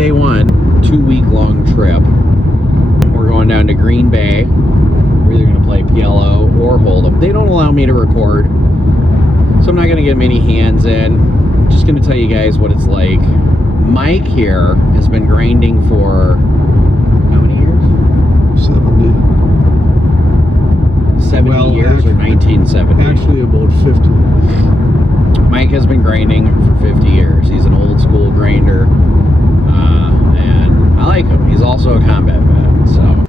day one, 2-week-long trip. We're going down to Green Bay. We're either going to play PLO or Hold'em. They don't allow me to record, so I'm not going to get many hands in. Just going to tell you guys what it's like. Mike here has been grinding for how many years? 70 years or 1970? Actually about 50. Mike has been grinding for 50 years. He's an old school grinder, and I like him. He's also a combat vet. So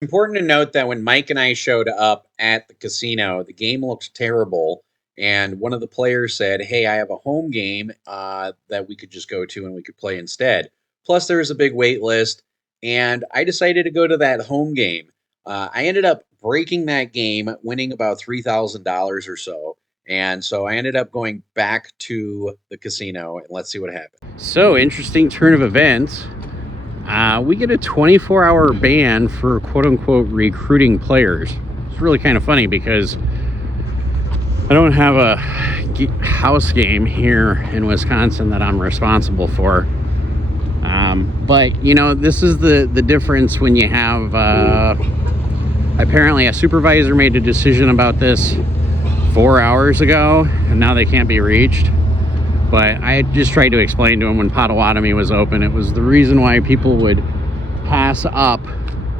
important to note that when Mike and I showed up at the casino, the game looked terrible, and one of the players said, "Hey, I have a home game that we could just go to and we could play instead." Plus, there was a big wait list, and I decided to go to that home game. I ended up breaking that game, winning about $3,000 or so. And so I ended up going back to the casino, and let's see what happened. So, interesting turn of events. We get a 24-hour ban for quote-unquote recruiting players. It's really kind of funny because I don't have a house game here in Wisconsin that I'm responsible for. But, you know, this is the difference when you have... apparently a supervisor made a decision about this 4 hours ago, and now they can't be reached. But I just tried to explain to him when Potawatomi was open, it was the reason why people would pass up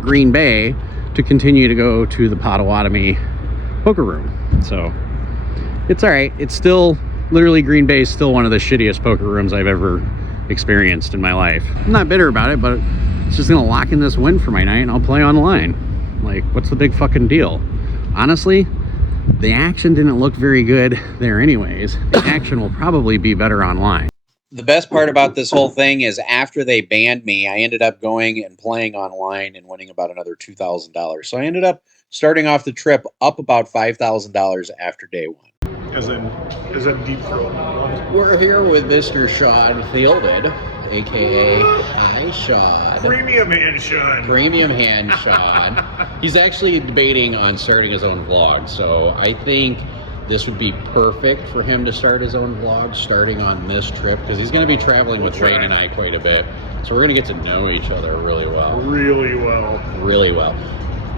Green Bay to continue to go to the Potawatomi poker room. So it's all right. It's still, literally, Green Bay is still one of the shittiest poker rooms I've ever experienced in my life. I'm not bitter about it, but it's just gonna lock in this win for my night and I'll play online. Like, what's the big fucking deal? Honestly, the action didn't look very good there anyways. The action will probably be better online. The best part about this whole thing is after they banned me, I ended up going and playing online and winning about another $2,000. So I ended up starting off the trip up about $5,000 after day one. As in deep throat. We're here with Mr. Sean Fielded, aka Hi Sean. Premium hand Sean. Premium hand Sean. He's actually debating on starting his own vlog, so I think this would be perfect for him to start his own vlog starting on this trip, because he's going to be traveling with Wayne and I quite a bit, so we're going to get to know each other really well. Really well.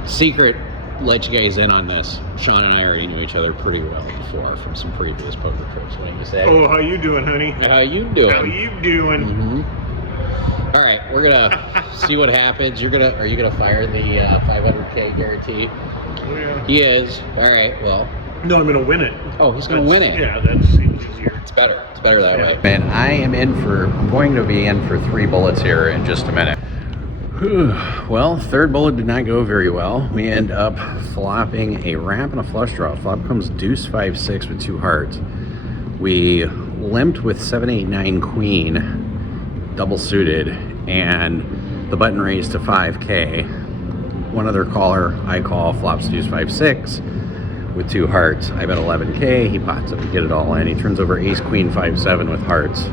Secret, let you guys in on this. Sean and I already knew each other pretty well before from some previous poker trips. What do you say? Oh, how you doing, honey? How you doing? Mm-hmm. All right, we're gonna see what happens. Are you gonna fire the 500K guarantee? Oh yeah. He is. All right. Well. No, I'm gonna win it. Oh, he's gonna win it. Yeah, that seems easier. It's better. It's better that way. And I'm going to be in for 3 bullets here in just a minute. Well, third bullet did not go very well. We end up flopping a ramp and a flush draw. Flop comes deuce 5-6 with 2 hearts. We limped with 7-8-9 queen, double suited, and the button raised to 5K. One other caller, I call, flops deuce 5-6 with 2 hearts. I bet 11K. He pots up to get it all in. He turns over ace queen 5-7 with hearts.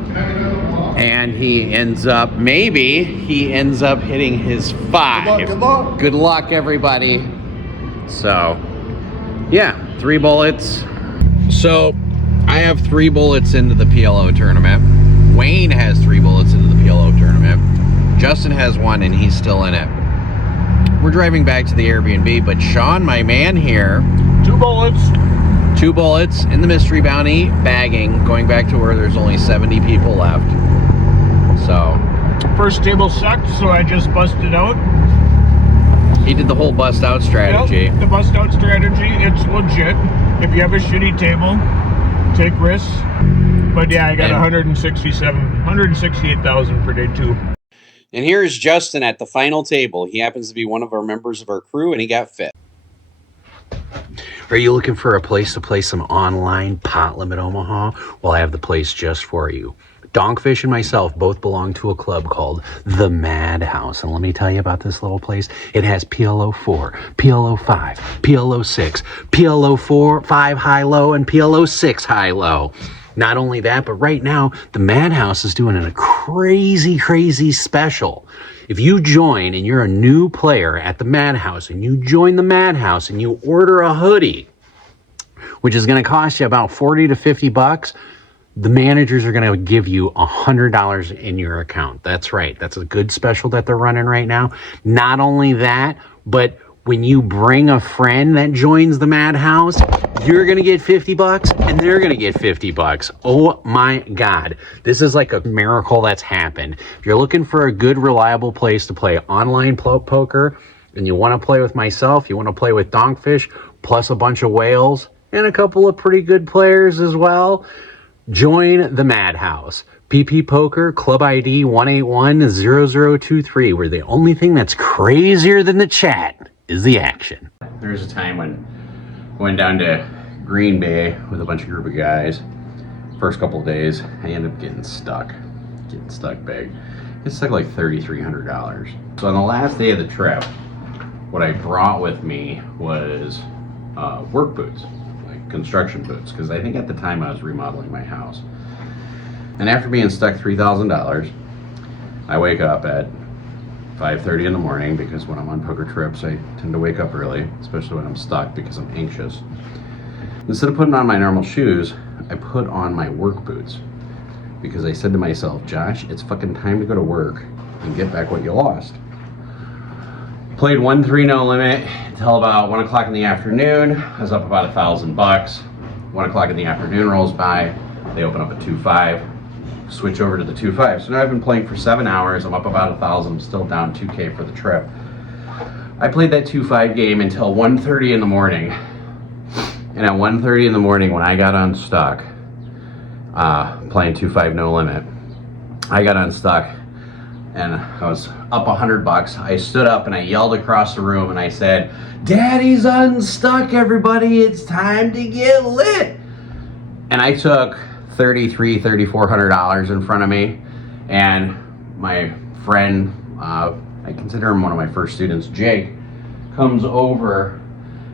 And he ends up hitting his 5. Good luck. Good luck, everybody. So, yeah, 3 bullets. So, I have 3 bullets into the PLO tournament. Wayne has 3 bullets into the PLO tournament. Justin has 1, and he's still in it. We're driving back to the Airbnb, but Sean, my man here, 2 bullets. 2 bullets in the mystery bounty, bagging, going back to where there's only 70 people left. So, First table sucked, so I just busted out. he did the whole bust out strategy. Yep, the bust out strategy, it's legit. If you have a shitty table, take risks. But yeah, I got 168,000 for day 2. And here's Justin at the final table. He happens to be one of our members of our crew, and he got fit. Are you looking for a place to play some online pot limit Omaha? Well, I have the place just for you. Donkfish and myself both belong to a club called The Madhouse. And let me tell you about this little place. It has PLO 4, PLO 5, PLO 6, PLO 4, 5 high-low, and PLO 6 high-low. Not only that, but right now, The Madhouse is doing a crazy, crazy special. If you join and you're a new player at The Madhouse, and you join The Madhouse and you order a hoodie, which is going to cost you about $40 to $50, the managers are going to give you $100 in your account. That's right. That's a good special that they're running right now. Not only that, but when you bring a friend that joins the Madhouse, you're going to get $50 and they're going to get $50. Oh my God. This is like a miracle that's happened. If you're looking for a good, reliable place to play online poker and you want to play with myself, you want to play with Donkfish, plus a bunch of whales and a couple of pretty good players as well, join the Madhouse. PP Poker, Club ID 1810023, where the only thing that's crazier than the chat is the action. There's a time when I went down to Green Bay with a bunch of group of guys. First couple of days, I ended up getting stuck big. It's stuck like $3,300. So on the last day of the trip, what I brought with me was work boots, like construction boots, because I think at the time I was remodeling my house. And after being stuck $3,000, I wake up at 5:30 in the morning, because when I'm on poker trips, I tend to wake up early, especially when I'm stuck because I'm anxious. Instead of putting on my normal shoes, I put on my work boots, because I said to myself, Josh, it's fucking time to go to work and get back what you lost. Played 1-3 no limit until about 1 o'clock in the afternoon. I was up about $1,000. 1 o'clock in the afternoon rolls by. They open up at 2-5. Switch over to the 2-5. So now I've been playing for 7 hours. I'm up about 1,000. I'm still down $2K for the trip. I played that 2-5 game until 1:30 in the morning. And at 1:30 in the morning, when I got unstuck, playing 2-5 no limit, I got unstuck and I was up $100. I stood up and I yelled across the room and I said, Daddy's unstuck, everybody. It's time to get lit. And I took $3,400 in front of me, and my friend, I consider him one of my first students, Jake, comes over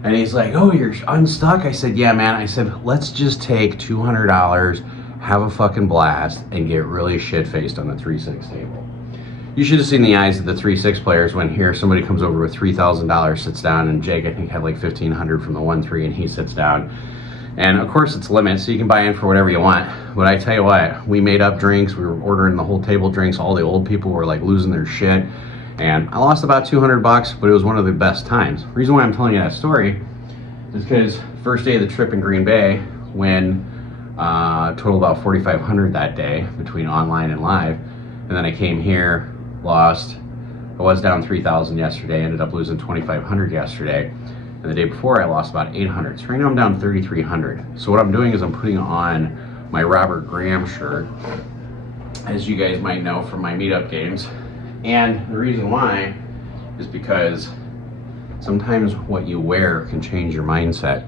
and he's like, oh, you're unstuck? I said, yeah, man. I said, let's just take $200, have a fucking blast, and get really shit-faced on the 3-6 table. You should have seen the eyes of the 3-6 players when here somebody comes over with $3,000, sits down, and Jake, I think, had like $1,500 from the 1-3, and he sits down. And of course it's limit, so you can buy in for whatever you want. But I tell you what, we made up drinks. We were ordering the whole table drinks. All the old people were like losing their shit. And I lost about $200, but it was one of the best times. The reason why I'm telling you that story is because first day of the trip in Green Bay, when total about $4,500 that day between online and live. And then I came here, lost. I was down 3,000 yesterday, ended up losing 2,500 yesterday. And the day before I lost about 800. So right now I'm down 3,300. So what I'm doing is I'm putting on my Robert Graham shirt, as you guys might know from my meetup games. And the reason why is because sometimes what you wear can change your mindset.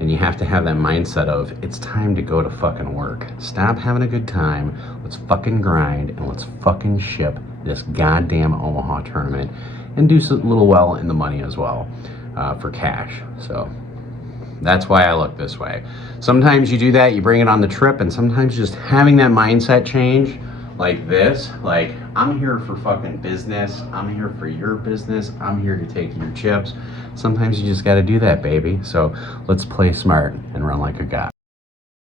And you have to have that mindset of, it's time to go to fucking work. Stop having a good time. Let's fucking grind and let's fucking ship this goddamn Omaha tournament and do a little well in the money as well. For cash. So that's why I look this way. Sometimes you do that, you bring it on the trip, and sometimes just having that mindset change like this, like, I'm here for fucking business, I'm here for your business, I'm here to take your chips. Sometimes you just got to do that, baby. So let's play smart and run like a guy.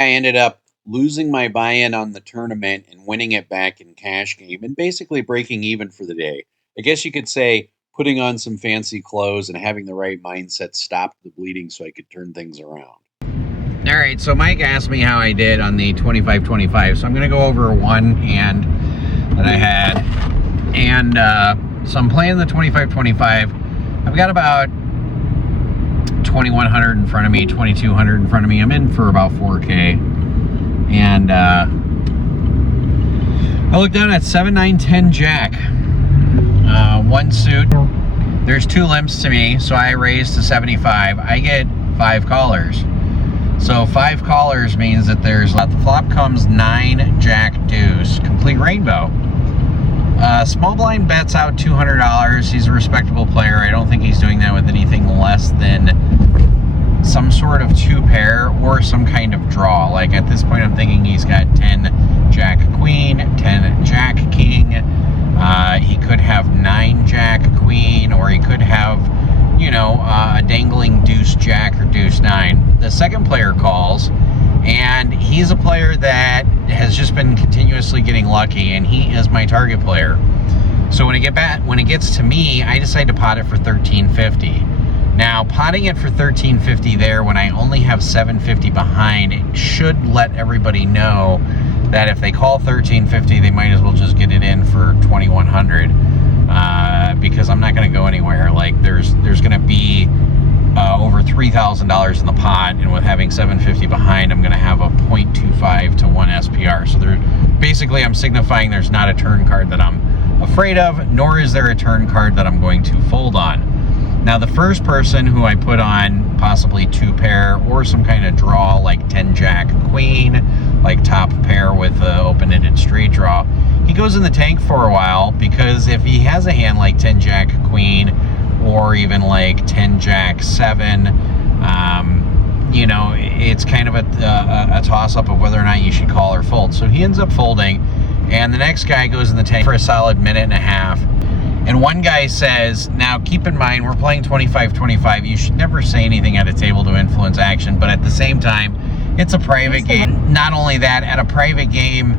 I ended up losing my buy-in on the tournament and winning it back in cash game and basically breaking even for the day. I guess you could say putting on some fancy clothes and having the right mindset stopped the bleeding so I could turn things around. All right, so Mike asked me how I did on the 25-25, so I'm going to go over one hand that I had. And so I'm playing the 25-25. I've got about 2,100 in front of me, 2,200 in front of me. I'm in for about 4K. And I look down at 7, 9, 10 jack. One suit. There's 2 limps to me, so I raise to 75. I get 5 callers. So 5 callers means that there's the flop comes 9 jack deuce, complete rainbow. Small blind bets out $200. He's a respectable player. I don't think he's doing that with anything less than some sort of 2 pair or some kind of draw. Like at this point, I'm thinking he's got 10 jack queen, 10 jack king. He could have 9 jack queen, or he could have, you know, a dangling deuce jack or deuce 9. The second player calls, And he's a player that has just been continuously getting lucky, and he is my target player. So when it gets to me, I decide to pot it for $13.50. Now, potting it for $13.50 there when I only have $7.50 behind, it should let everybody know that if they call $13.50, they might as well just get it in for $2,100, because I'm not going to go anywhere. Like, there's going to be over $3,000 in the pot, and with having $7.50 behind, I'm going to have a 0.25 to 1 SPR. So basically, I'm signifying there's not a turn card that I'm afraid of, nor is there a turn card that I'm going to fold on. Now, the first person who I put on possibly 2-pair or some kind of draw like 10-Jack Queen, like top pair with open-ended straight draw, he goes in the tank for a while, because if he has a hand like 10-Jack Queen or even like 10-Jack 7, you know, it's kind of a toss-up of whether or not you should call or fold. So he ends up folding, and the next guy goes in the tank for a solid minute and a half. And one guy says, now keep in mind, we're playing 25-25. You should never say anything at a table to influence action, but at the same time, it's a private game. Not only that, at a private game,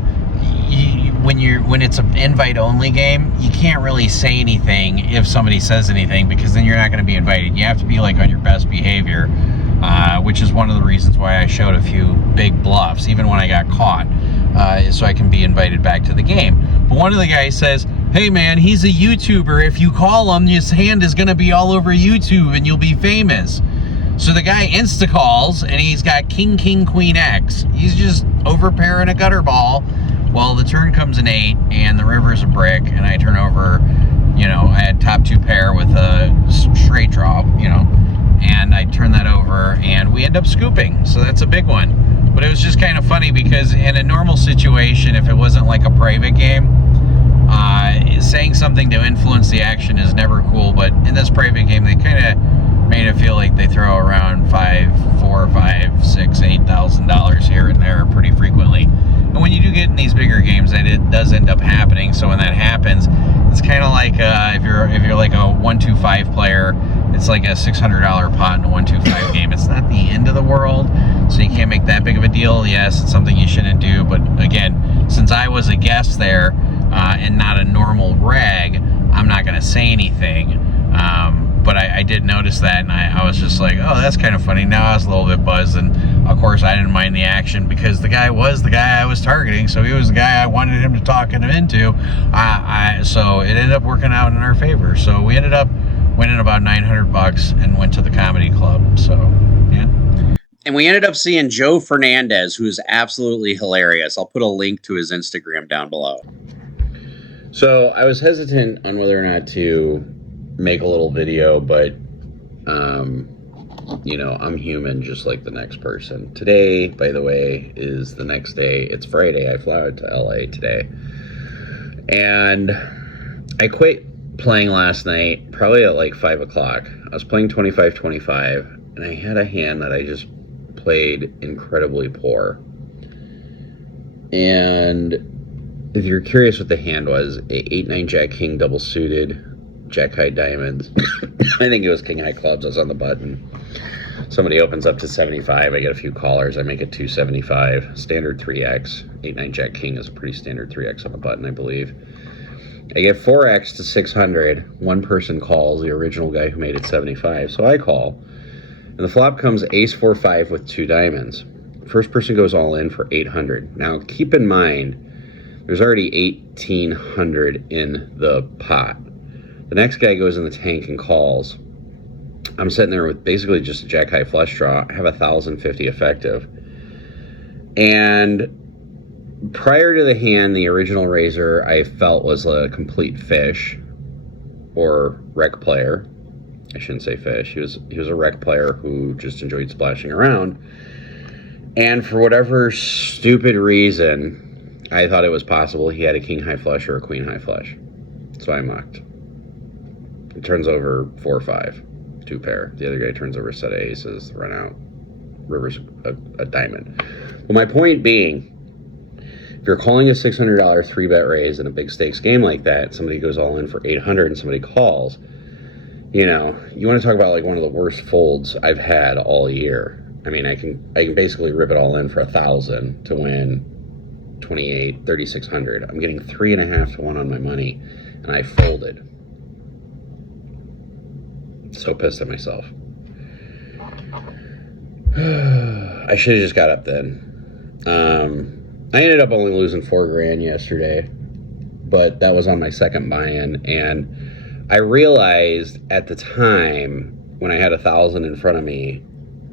when it's an invite-only game, you can't really say anything if somebody says anything, because then you're not going to be invited. You have to be like on your best behavior, which is one of the reasons why I showed a few big bluffs, even when I got caught, so I can be invited back to the game. But one of the guys says, hey man, he's a YouTuber. If you call him, his hand is going to be all over YouTube and you'll be famous. So the guy insta-calls, and he's got king, king, queen, X. He's just overpairing a gutter ball. Well, the turn comes in 8, and the river's a brick, and I turn over, you know, I had top 2 pair with a straight draw, you know, and I turn that over, and we end up scooping. So that's a big one. But it was just kind of funny, because in a normal situation, if it wasn't like a private game, saying something to influence the action is never cool. But in this private game, they kind of made it feel like they throw around $4,000, $5,000, $6,000, $8,000 here and there pretty frequently. And when you do get in these bigger games, that it does end up happening. So when that happens, it's kind of like if you're like a 1-2-5 player, it's like a $600 pot in a 1-2-5 game. It's not the end of the world, so you can't make that big of a deal. Yes, it's something you shouldn't do, but again, since I was a guest there and not a normal reg, I'm not going to say anything. But I did notice that, and I was just like, oh, that's kind of funny. Now I was a little bit buzzed, and of course I didn't mind the action, because the guy was the guy I was targeting, so he was the guy I wanted him to talk him into. So it ended up working out in our favor. So we ended up winning about $900 and went to the comedy club. So, yeah. And we ended up seeing Joe Fernandez, who's absolutely hilarious. I'll put a link to his Instagram down below. So I was hesitant on whether or not to make a little video, but you know, I'm human just like the next person. Today, by the way, is the next day. It's Friday. I flew out to LA today, and I quit playing last night probably at like 5 o'clock. I was playing 25-25, and I had a hand that I just played incredibly poor. And if you're curious what the hand was, 8-9 Jack King double suited, Jack High diamonds. I think it was King High clubs. I was on the button. Somebody opens up to 75. I get a few callers. I make it 275. Standard 3X. 8-9 Jack King is a pretty standard 3X on the button, I believe. I get 4X to 600. One person calls, the original guy who made it 75. So I call. And the flop comes Ace 4-5 with 2 diamonds. First person goes all in for 800. Now keep in mind, there's already 1,800 in the pot. The next guy goes in the tank and calls. I'm sitting there with basically just a Jack High flush draw. I have 1,050 effective. And prior to the hand, the original raiser I felt was a complete fish or rec player. I shouldn't say fish. He was a rec player who just enjoyed splashing around. And for whatever stupid reason, I thought it was possible he had a King High flush or a Queen High flush. So I mucked. It turns over 4-5, 2 pair. The other guy turns over a set of aces, run out. River's a diamond. Well, my point being, if you're calling a $600 3-bet raise in a big stakes game like that, somebody goes all in for 800 and somebody calls, you know, you want to talk about like one of the worst folds I've had all year. I mean, I can basically rip it all in for 1,000 to win 3,600. I'm getting 3.5 to 1 on my money, and I folded. So pissed at myself. I should have just got up then. I ended up only losing $4,000 yesterday, but that was on my second buy-in, and I realized at the time when I had 1,000 in front of me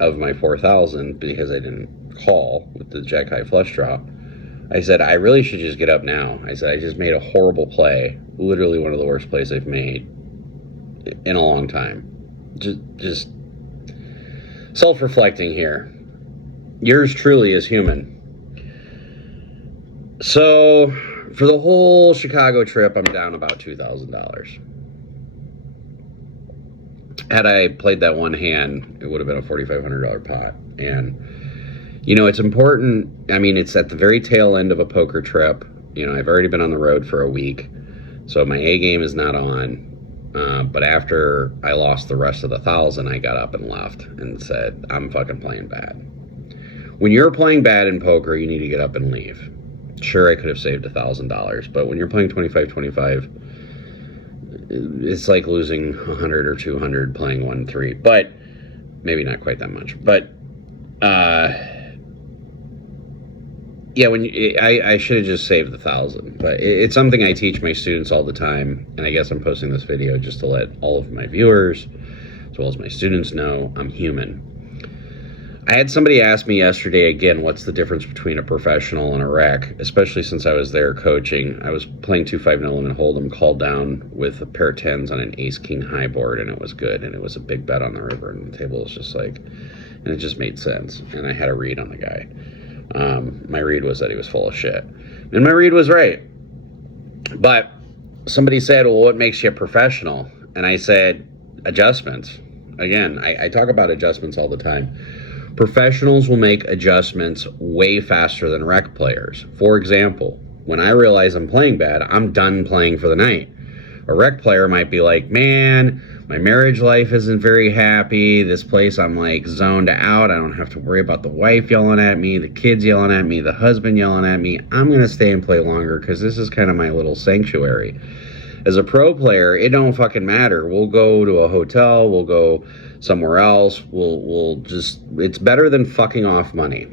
of my 4,000 because I didn't call with the jack high flush draw, I said I really should just get up now. I said I just made a horrible play, literally one of the worst plays I've made in a long time. Just self-reflecting here. Yours truly is human. So for the whole Chicago trip, I'm down about $2,000. Had I played that one hand, it would have been a $4,500 pot. And, you know, it's important. I mean, it's at the very tail end of a poker trip. You know, I've already been on the road for a week, so my A game is not on. But after I lost the rest of the 1,000, I got up and left and said, I'm fucking playing bad. When you're playing bad in poker, you need to get up and leave. Sure, I could have saved $1,000, but when you're playing 25-25, it's like losing 100 or 200 playing 1-3, but maybe not quite that much. But yeah, I should have just saved the 1,000. But it's something I teach my students all the time, and I guess I'm posting this video just to let all of my viewers, as well as my students, know I'm human. I had somebody ask me yesterday again, what's the difference between a professional and a rec, especially since I was there coaching. I was playing 2-5 no limit hold'em, called down with a pair of 10s on an ace-king high board, and it was good, and it was a big bet on the river, and the table was just like, and it just made sense, and I had a read on the guy. My read was that he was full of shit, and my read was right. But somebody said, well, what makes you a professional? And I said, adjustments. Again, I talk about adjustments all the time. Professionals will make adjustments way faster than rec players. For example, when I realize I'm playing bad, I'm done playing for the night. A rec player might be like, man, my marriage life isn't very happy. This place, I'm like zoned out. I don't have to worry about the wife yelling at me, the kids yelling at me, the husband yelling at me. I'm going to stay and play longer because this is kind of my little sanctuary. As a pro player, it don't fucking matter. We'll go to a hotel. We'll go somewhere else. We'll just, it's better than fucking off money.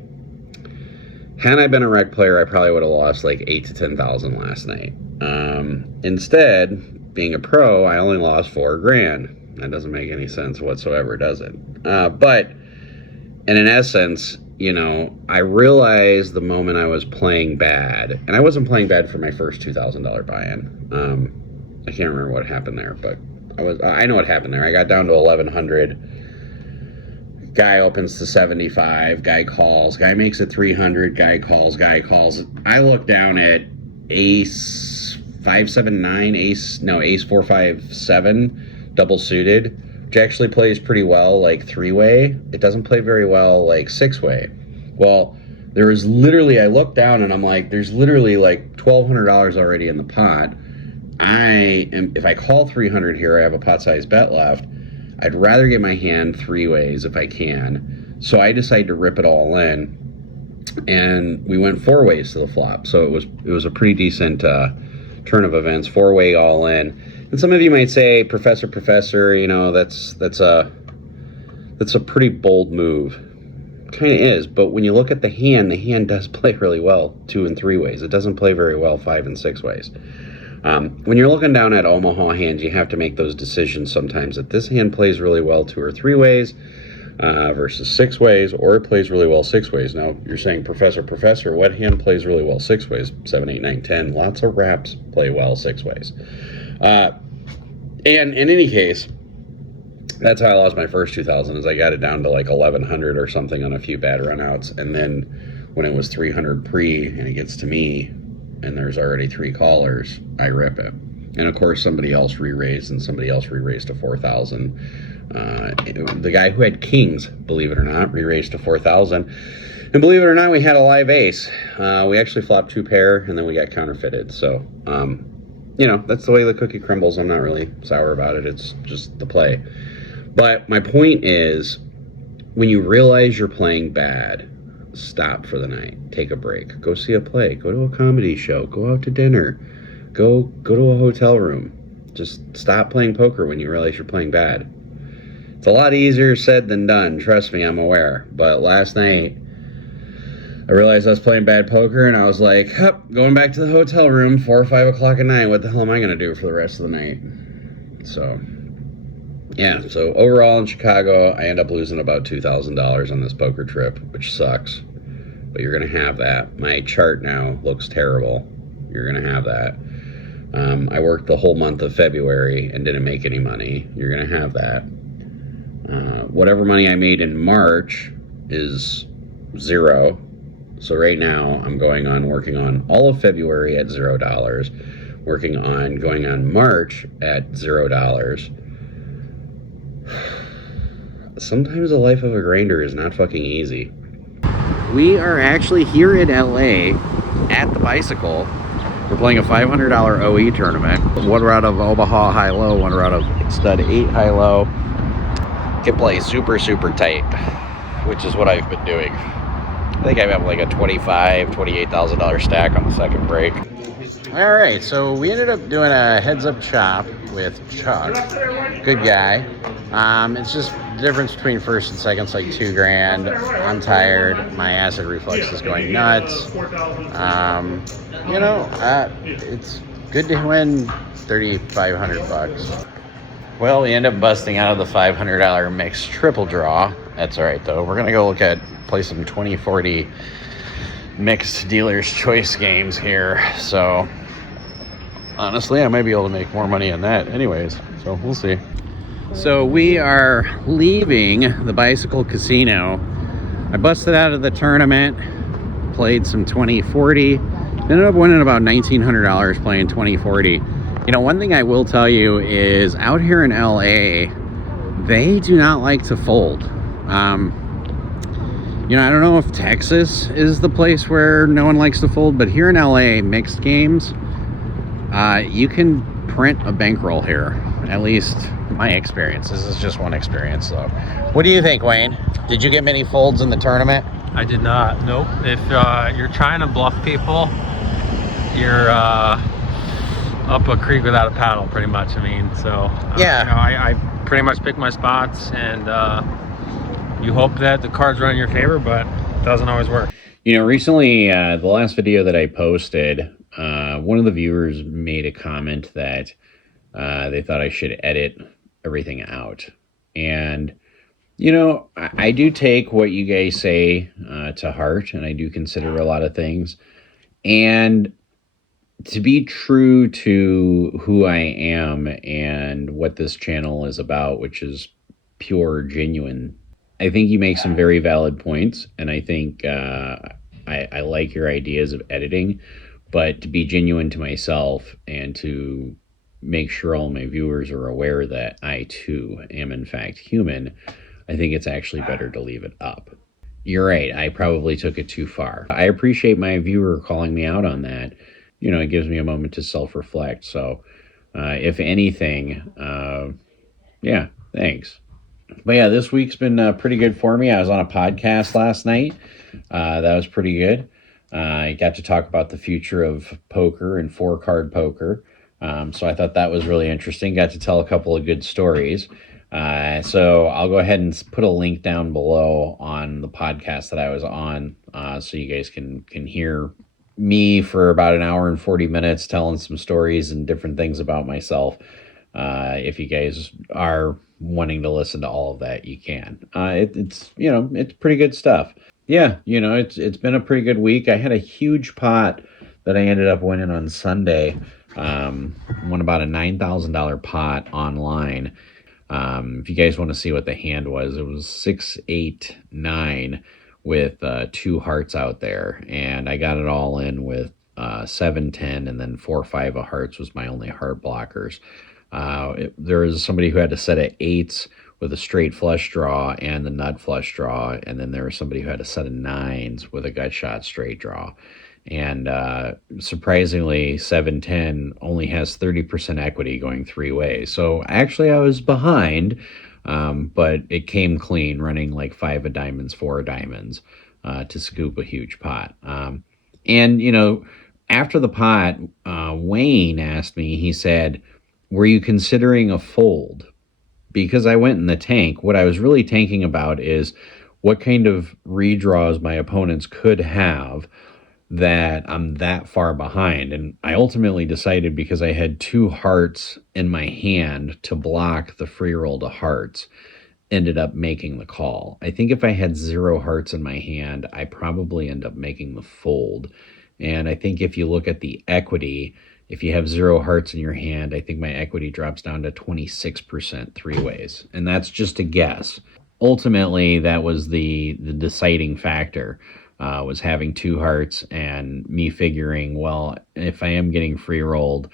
Had I been a rec player, I probably would have lost like 8,000 to 10,000 last night. Instead, being a pro, I only lost $4,000. That doesn't make any sense whatsoever, does it? But, and in essence, you know, I realized the moment I was playing bad, and I wasn't playing bad for my first $2,000 buy-in. I can't remember what happened there, but I know what happened there. I got down to 1,100. Guy opens to 75. Guy calls. Guy makes it 300. Guy calls. Guy calls. I look down at ace 579, ace 457, double suited, which actually plays pretty well like three-way. It doesn't play very well like six-way. Well, there is literally, I look down and I'm like, there's literally like $1,200 already in the pot. If I call 300 here, I have a pot size bet left. I'd rather get my hand three ways if I can. So I decided to rip it all in, and we went four ways to the flop. So it was a pretty decent turn of events, four-way all in. And some of you might say, Professor, you know, that's a pretty bold move. Kind of is, but when you look at the hand does play really well 2 and 3 ways. It doesn't play very well 5 and 6 ways. When you're looking down at Omaha hands, you have to make those decisions sometimes that this hand plays really well 2 or 3 ways versus 6 ways, or it plays really well 6 ways. Now, you're saying, Professor, what hand plays really well 6 ways? 7, 8, 9, 10. Lots of wraps play well 6 ways. And in any case, that's how I lost my first 2,000, is I got it down to like 1,100 or something on a few bad runouts. And then when it was 300 pre and it gets to me, and there's already 3 callers, I rip it. And of course, somebody else re-raised, and somebody else re-raised to 4,000. The guy who had kings, believe it or not, re-raised to 4,000. And believe it or not, we had a live ace. We actually flopped 2 pair, and then we got counterfeited. So, you know, that's the way the cookie crumbles. I'm not really sour about it. It's just the play. But my point is, when you realize you're playing bad, stop for the night. Take a break. Go see a play. Go to a comedy show. Go out to dinner. Go to a hotel room. Just stop playing poker when you realize you're playing bad. It's a lot easier said than done. Trust me, I'm aware. But last night, I realized I was playing bad poker, and I was like, going back to the hotel room, 4 or 5 o'clock at night. What the hell am I going to do for the rest of the night? So, yeah. So overall in Chicago, I end up losing about $2,000 on this poker trip, which sucks. But you're going to have that. My chart now looks terrible. You're going to have that. I worked the whole month of February and didn't make any money. You're going to have that. Whatever money I made in March is zero. So right now I'm working on all of February at $0, going on March at $0. Sometimes the life of a grinder is not fucking easy. We are actually here in LA at the Bicycle. We're playing a $500 OE tournament. One round of Omaha high-low, one round of stud 8 high-low. Can play super, super tight, which is what I've been doing. I think I have like a $28,000 stack on the second break. All right, so we ended up doing a heads-up chop with Chuck. Good guy. It's just the difference between first and second's like $2,000. I'm tired. My acid reflux is going nuts. It's good to win $3,500. Well, we end up busting out of the $500 mixed triple draw. That's all right, though. We're going to go play some 2040 mixed dealer's choice games here. So, honestly, I might be able to make more money on that anyways. So, we'll see. So, we are leaving the Bicycle Casino. I busted out of the tournament, played some 2040. Ended up winning about $1,900 playing 2040. You know, one thing I will tell you is out here in LA, they do not like to fold. I don't know if Texas is the place where no one likes to fold, but here in LA, mixed games, you can print a bankroll here. At least my experience. This is just one experience, though. What do you think, Wayne? Did you get many folds in the tournament? I did not. Nope. If you're trying to bluff people, you're up a creek without a paddle, pretty much. I mean, so yeah. I pretty much pick my spots, and you hope that the cards run in your favor, but it doesn't always work. You know, recently, the last video that I posted, one of the viewers made a comment that they thought I should edit everything out. And, you know, I do take what you guys say to heart, and I do consider a lot of things. And to be true to who I am and what this channel is about, which is pure, genuine, I think you make some very valid points, and I think I like your ideas of editing, but to be genuine to myself and to make sure all my viewers are aware that I too am in fact human, I think it's actually better to leave it up. You're right, I probably took it too far. I appreciate my viewer calling me out on that. You know, it gives me a moment to self-reflect. So, if anything, yeah, thanks. But yeah, this week's been pretty good for me. I was on a podcast last night. That was pretty good. I got to talk about the future of poker and 4-card poker. So I thought that was really interesting. Got to tell a couple of good stories. So I'll go ahead and put a link down below on the podcast that I was on, so you guys can hear me for about an hour and 40 minutes telling some stories and different things about myself. If you guys are wanting to listen to all of that, you can. It's pretty good stuff. Yeah, it's been a pretty good week. I had a huge pot that I ended up winning on Sunday. Won about a $9,000 pot online. If you guys want to see what the hand was, it was 6, 8, 9 with 2 hearts out there, and I got it all in with 7, 10, and then 4, 5 of hearts was my only heart blockers. There was somebody who had a set of 8s with a straight flush draw and the nut flush draw, and then there was somebody who had a set of 9s with a gut shot straight draw. And surprisingly, 710 only has 30% equity going 3 ways. So actually I was behind, But it came clean, running like 5 of diamonds, 4 of diamonds, to scoop a huge pot. And, you know, after the pot, Wayne asked me, he said, were you considering a fold? Because I went in the tank, what I was really tanking about is what kind of redraws my opponents could have that I'm that far behind. And I ultimately decided, because I had 2 hearts in my hand to block the free roll to hearts, ended up making the call. I think if I had 0 hearts in my hand, I probably end up making the fold. And I think if you look at the equity, if you have 0 hearts in your hand, I think my equity drops down to 26% 3-ways. And that's just a guess. Ultimately, that was the deciding factor, was having 2 hearts and me figuring, well, if I am getting free rolled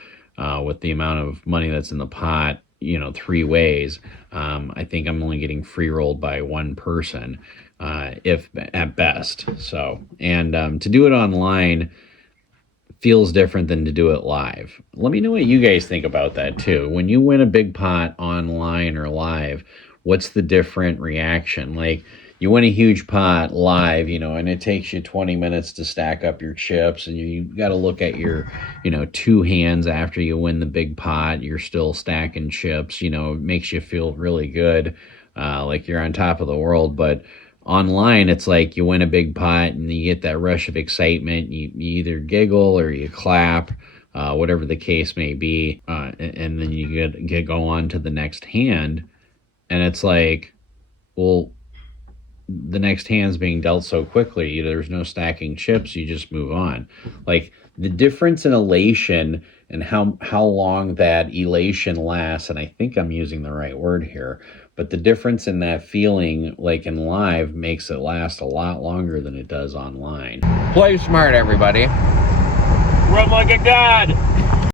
with the amount of money that's in the pot, you know, 3 ways, I think I'm only getting free rolled by 1 person, if at best. So, and to do it online feels different than to do it live. Let me know what you guys think about that too. When you win a big pot online or live, what's the different reaction? Like, you win a huge pot live, you know, and it takes you 20 minutes to stack up your chips, and you got to look at your, you know, 2 hands after you win the big pot. You're still stacking chips, you know, it makes you feel really good, like you're on top of the world. But online, it's like you win a big pot and you get that rush of excitement. You either giggle or you clap, whatever the case may be, and then you go on to the next hand, and it's like, well, the next hand's being dealt so quickly, there's no stacking chips, you just move on. Like, the difference in elation and how long that elation lasts, and I think I'm using the right word here, but the difference in that feeling, like in live, makes it last a lot longer than it does online. Play smart, everybody. Run like a god.